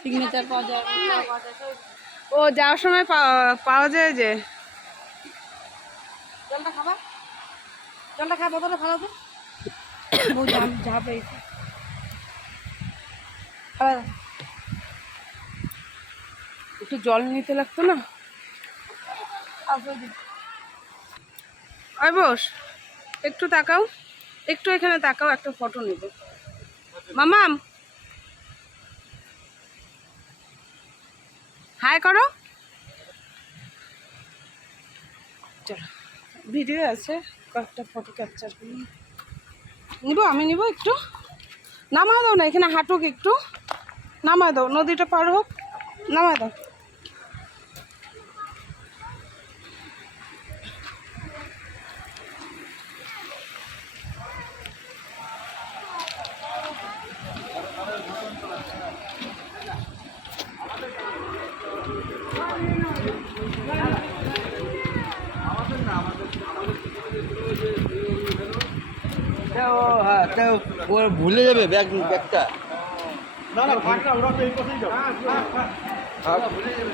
Signature পাওয়া যায়, ও যাওয়ার সময় পাওয়া যায় যে। জলটা খাবা, জলটা খায় বোতলে ফেলাও তো। ও যা পেয়েছে একটু জল নিতে লাগতো না। আয় বস, একটু তাকাও, একটু এখানে তাকাও, একটা ফটো নেব। মামাম হাই করো। চলো, ভিডিও আছে, কয়েকটা ফটো ক্যাপচার করি। নিবো, আমি নিব একটু। নামায় দাও না, এখানে হাঁটুক একটু, নামায় দাও, নদীটা পার হোক, নামায় দাও। ভুলে যাবে ব্যাগটা। না না থাক না, ওরা তো এই পথেই যাবে। ভুলে যাবে।